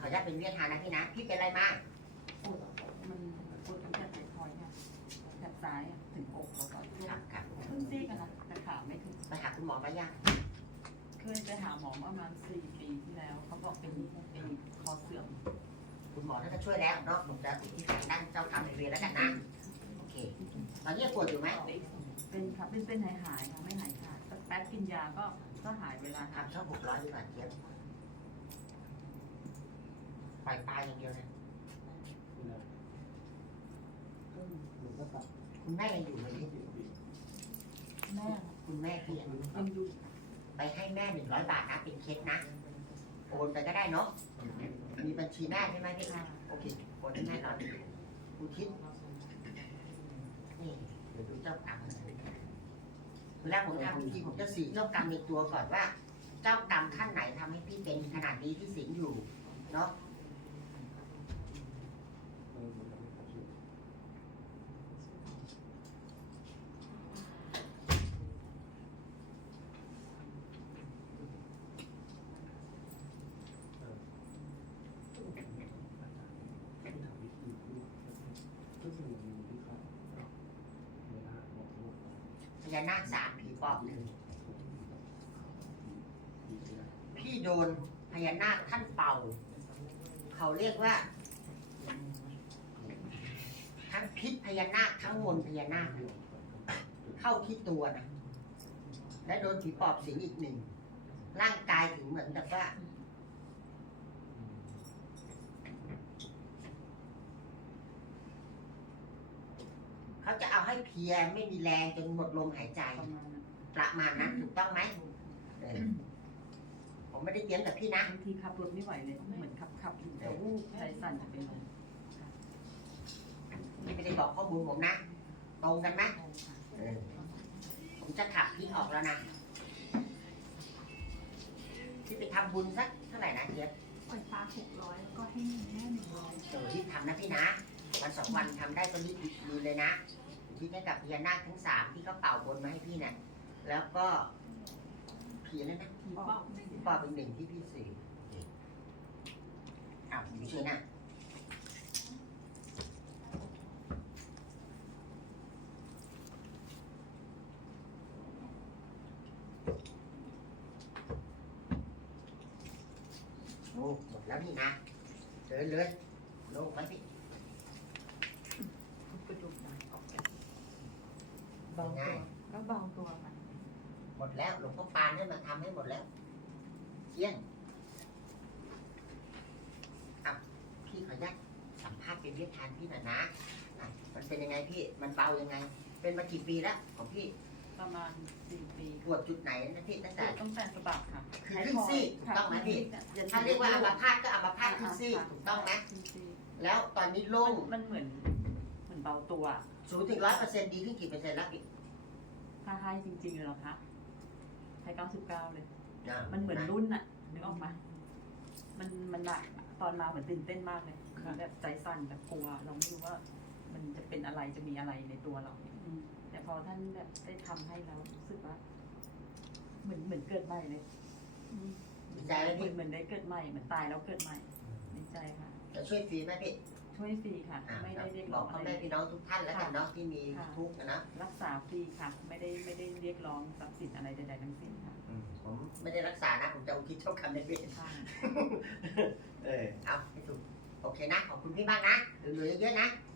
ขออนุญาตเป็นวิทยาทานนะพี่นะ พี่เป็นอะไรมากปวดมันปวดตั้งแต่ไททอยเนี่ยแถบซ้ายอะถึงอกแล้วก็ช่วครังบครับครึ่งซีกอะนะแต่ขาไม่ถึงไปหาคุณหมอไปยังเคยไปหาหมอประมาณสี่ปีที่แล้ว เขาบอกเป็นเป็นคอเสื่อมคุณหมอน่าจะช่วยแล้วเนาะผมจะติดที่แผนด้านเจ้ากรรมนายเวรแล้วกันนะ โอเค ตอนนี้ยังปวดอยู่ไหมเป็นครับเป็นเป็นหายหายๆค่ะไม่หายขาดสักแป๊บกินยาก็ก็หายเวลา ทำช่องหกร้อยดีกว่าเจี๊ยบ ปล่อยปลายอย่างเดียวนะคุณแม่ยังอยู่ไหมพี่แม่คุณแม่พี่อะยังอยู่ไปให้แม่หนึ่งร้อยบาทนะเป็นเคสนะ โอนไปก็ได้เนาะมีบัญชีแม่ใช่ไหมพี่ค่ะโอเคโอนให้แม่หน่อยอุทิศนี่เดี๋ยวดูเจ้ากรรมเวลาผมทำพิธีผมจะสื่อเจ้ากรรมในตัวก่อนว่า เจ้ากรรมขั้นไหนทำให้พี่เป็นขนาดนี้ที่สิงอยู่เนาะ พญานาคสามผีปอบหนึ่งพี่โดนพญานาคท่านเป่า เขาเรียกว่า ทั้งพิษพญานาคทั้งมนต์พญานาคเข้าที่ตัวนะและโดนผีปอบสิงอีกหนึ่งร่างกายถึงเหมือนกับว่า เขาจะเอาให้เพลียไม่มีแรงจนหมดลมหายใจ ประมาณนั้นประมาณนั้นถูกต้องไหมเออผมไม่ได้เตรียมกับพี่นะ บางทีขับรถไม่ไหวเลย เหมือนขับขับอยู่แต่วูบใจสั่นจะเป็นลมพี่ไม่ได้บอกข้อมูลผมนะ ตรงกันไหมเออผมจะขับพี่ออกแล้วนะ พี่ไปทำบุญสักเท่าไหร่นะเจี๊ยบปล่อยปลาหกร้อยก็ให้แม่หนึ่งร้อย เออรีบทำนะพี่นะ วันสองวันทำได้ก็รีบดูเลยนะที่ให้กับพญานาคทั้งสามที่เขาเป่าบนมาให้พี่เนี่ยแล้วก็ผีอะไรนะผีปอบผีปอบเป็นหนึ่งที่พี่สื่ออ้าวอยู่เฉยนะโอ้หมดแล้วนี่นะเชิญเลย ลงไปพี่ ทุกกระดูกหนังออกจากเบาตัวก็เบาตัวมัน หมดแล้วหลวงพ่อปานเนี่ยมาทำให้หมดแล้วเที่ยงอะพี่ขออนุญาตสัมภาษณ์เป็นวิทยาทานพี่หน่อยนะอะมันเป็นยังไงพี่มันเบายังไง เป็นมากี่ปีแล้วของพี่ประมาณสี่ปีปวดจุดไหนนะพี่ตั้งแต่แต่ต้องแต่สะบักค่ะคือครึ่งซี่ถูกต้องไหมพี่ถ้าเรียกว่าอัมพาตก็อัมพาตครึ่งซี่ถูกต้องไหมครึ่งซี่แล้วตอนนี้โล่งมันเหมือนเหมือนเบาตัวศูนย์ถึงร้อยเปอร์เซ็นต์ดีขึ้นกี่เปอร์เซ็นต์แล้วพี่ถ้าให้จริงๆเลยเหรอคะ ให้เก้าสิบเก้าเลยะมันเหมือนรุ่นอะนึกออกไหมมันมันหนักอะตอนมาเหมือนตื่นเต้นมากเลยแบบใจสั่นแบบกลัว เราไม่รู้ว่า มันจะเป็นอะไรจะมีอะไรในตัวเราเนี่ยแต่พอท่านแบบได้ทำให้เรารู้สึกว่า เหมือนเหมือนเกิดใหม่เลยดีใจไหมเหมืพี่อนเหมือนได้เกิดใหม่เหมือนตายแล้วเกิดใหม่ดีใจค่ะ จะช่วยฟรีไหมพี่ ช่วยฟรีค่ะอะ ไม่ได้เรียกบร้ออกงพ่ออะไร แม่พี่น้องทุกท่านแล้วกันเนาะที่มีค่ะ ทุกข์อะนะ รักษาฟรีค่ะ ไม่ได้ไม่ได้เรียกร้องทรัพย์สินอะไรใดๆทั้งสิ้นค่ะผมไม่ได้รักษานะ ผมจะอุทิศเท่ากันในเวร ค่ะ เออ เอาให้ถูกโอเคนะ ขอบคุณพี่มากนะเหลือๆเยอะๆนะค